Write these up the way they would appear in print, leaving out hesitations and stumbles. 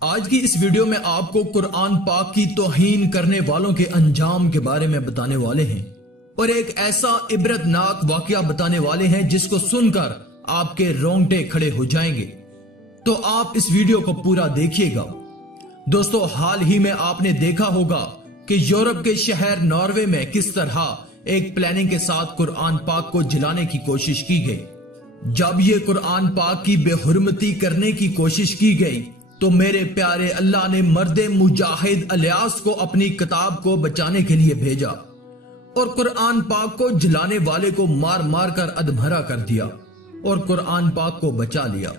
آج کی اس ویڈیو میں آپ کو قرآن پاک کی توہین کرنے والوں کے انجام کے بارے میں بتانے والے ہیں اور ایک ایسا عبرتناک واقعہ بتانے والے ہیں جس کو سن کر آپ کے رونگٹے کھڑے ہو جائیں گے، تو آپ اس ویڈیو کو پورا دیکھیے گا۔ دوستو، حال ہی میں آپ نے دیکھا ہوگا کہ یورپ کے شہر ناروے میں کس طرح ایک پلاننگ کے ساتھ قرآن پاک کو جلانے کی کوشش کی گئی۔ جب یہ قرآن پاک کی بے حرمتی کرنے کی کوشش کی گئی تو میرے پیارے اللہ نے مرد مجاہد الیاس کو اپنی کتاب کو بچانے کے لیے بھیجا اور قرآن پاک کو جلانے والے کو مار مار کر ادھمرا کر دیا اور قرآن پاک کو بچا لیا۔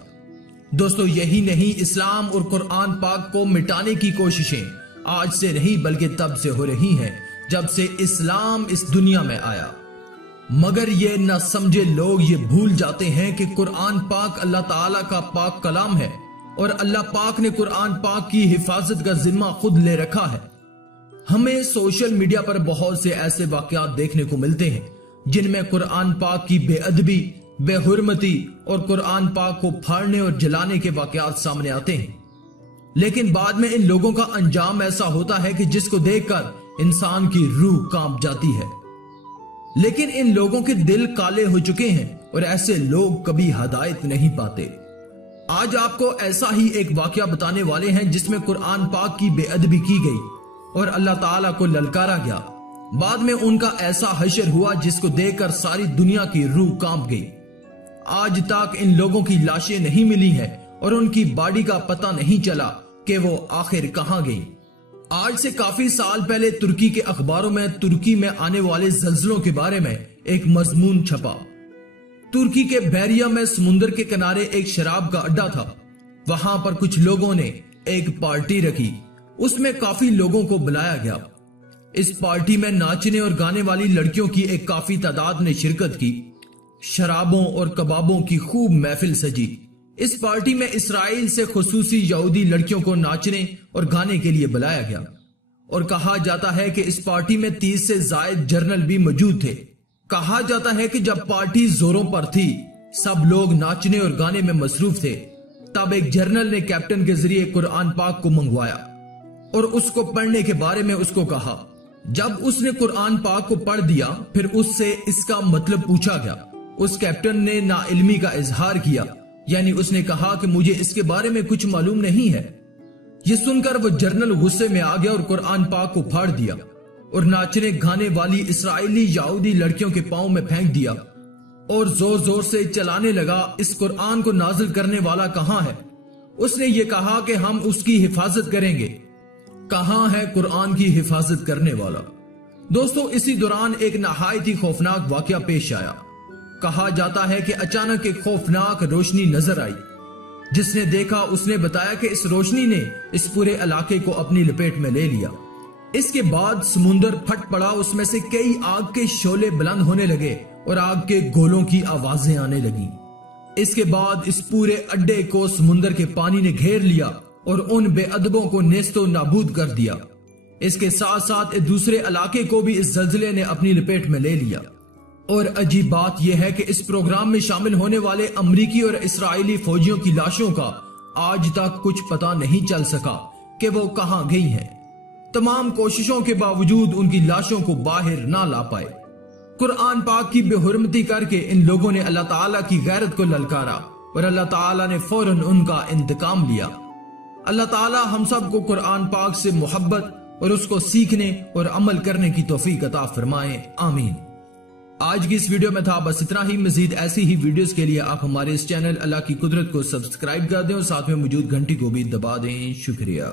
دوستو، یہی نہیں، اسلام اور قرآن پاک کو مٹانے کی کوششیں آج سے نہیں بلکہ تب سے ہو رہی ہیں جب سے اسلام اس دنیا میں آیا، مگر یہ نہ سمجھے لوگ یہ بھول جاتے ہیں کہ قرآن پاک اللہ تعالیٰ کا پاک کلام ہے اور اللہ پاک نے قرآن پاک کی حفاظت کا ذمہ خود لے رکھا ہے۔ ہمیں سوشل میڈیا پر بہت سے ایسے واقعات دیکھنے کو ملتے ہیں جن میں قرآن پاک کی بے ادبی، بے حرمتی اور قرآن پاک کو پھاڑنے اور جلانے کے واقعات سامنے آتے ہیں، لیکن بعد میں ان لوگوں کا انجام ایسا ہوتا ہے کہ جس کو دیکھ کر انسان کی روح کانپ جاتی ہے، لیکن ان لوگوں کے دل کالے ہو چکے ہیں اور ایسے لوگ کبھی ہدایت نہیں پاتے۔ آج آپ کو ایسا ہی ایک واقعہ بتانے والے ہیں جس میں قرآن پاک کی بے ادبی کی گئی اور اللہ تعالیٰ کو للکارا گیا۔ بعد میں ان کا ایسا حشر ہوا جس کو دیکھ کر ساری دنیا کی روح کانپ گئی۔ آج تک ان لوگوں کی لاشیں نہیں ملی ہیں اور ان کی باڈی کا پتہ نہیں چلا کہ وہ آخر کہاں گئی۔ آج سے کافی سال پہلے ترکی کے اخباروں میں ترکی میں آنے والے زلزلوں کے بارے میں ایک مضمون چھپا۔ ترکی کے بیریا میں سمندر کے کنارے ایک شراب کا اڈا تھا۔ وہاں پر کچھ لوگوں نے ایک پارٹی رکھی، اس میں کافی لوگوں کو بلایا گیا۔ اس پارٹی میں ناچنے اور گانے والی لڑکیوں کی ایک کافی تعداد نے شرکت کی۔ شرابوں اور کبابوں کی خوب محفل سجی۔ اس پارٹی میں اسرائیل سے خصوصی یہودی لڑکیوں کو ناچنے اور گانے کے لیے بلایا گیا اور کہا جاتا ہے کہ اس پارٹی میں 30 سے زائد جرنل بھی موجود تھے۔ کہا جاتا ہے کہ جب پارٹی زوروں پر تھی، سب لوگ ناچنے اور گانے میں مصروف تھے، تب ایک جرنل نے کیپٹن کے ذریعے قرآن پاک کو منگوایا اور اس کو پڑھنے کے بارے میں اس کو کہا۔ جب اس نے قرآن پاک کو پڑھ دیا، پھر اس سے اس کا مطلب پوچھا گیا۔ اس کیپٹن نے ناعلمی کا اظہار کیا، یعنی اس نے کہا کہ مجھے اس کے بارے میں کچھ معلوم نہیں ہے۔ یہ سن کر وہ جرنل غصے میں آ گیا اور قرآن پاک کو پھاڑ دیا اور ناچنے گانے والی اسرائیلی یہودی لڑکیوں کے پاؤں میں پھینک دیا اور زور زور سے چلانے لگا، اس قرآن کو نازل کرنے والا کہاں ہے؟ اس نے یہ کہا کہ ہم اس کی حفاظت کریں گے۔ کہاں ہے قرآن کی حفاظت کرنے والا؟ دوستو، اسی دوران ایک نہایت ہی خوفناک واقعہ پیش آیا۔ کہا جاتا ہے کہ اچانک ایک خوفناک روشنی نظر آئی۔ جس نے دیکھا اس نے بتایا کہ اس روشنی نے اس پورے علاقے کو اپنی لپیٹ میں لے لیا۔ اس کے بعد سمندر پھٹ پڑا، اس میں سے کئی آگ کے شعلے بلند ہونے لگے اور آگ کے گولوں کی آوازیں آنے لگیں۔ اس کے بعد اس پورے اڈے کو سمندر کے پانی نے گھیر لیا اور ان بے ادبوں کو نیست و نابود کر دیا۔ اس کے ساتھ ساتھ دوسرے علاقے کو بھی اس زلزلے نے اپنی لپیٹ میں لے لیا۔ اور عجیب بات یہ ہے کہ اس پروگرام میں شامل ہونے والے امریکی اور اسرائیلی فوجیوں کی لاشوں کا آج تک کچھ پتہ نہیں چل سکا کہ وہ کہاں گئی ہیں۔ تمام کوششوں کے باوجود ان کی لاشوں کو باہر نہ لا پائے۔ قرآن پاک کی بے حرمتی کر کے ان لوگوں نے اللہ تعالیٰ کی غیرت کو للکارا اور اللہ تعالیٰ نے فوراً ان کا انتقام لیا۔ اللہ تعالیٰ ہم سب کو قرآن پاک سے محبت اور اس کو سیکھنے اور عمل کرنے کی توفیق عطا فرمائے، آمین۔ آج کی اس ویڈیو میں تھا بس اتنا ہی۔ مزید ایسی ہی ویڈیوز کے لیے آپ ہمارے اس چینل اللہ کی قدرت کو سبسکرائب کر دیں اور ساتھ میں موجود گھنٹی کو بھی دبا دیں۔ شکریہ۔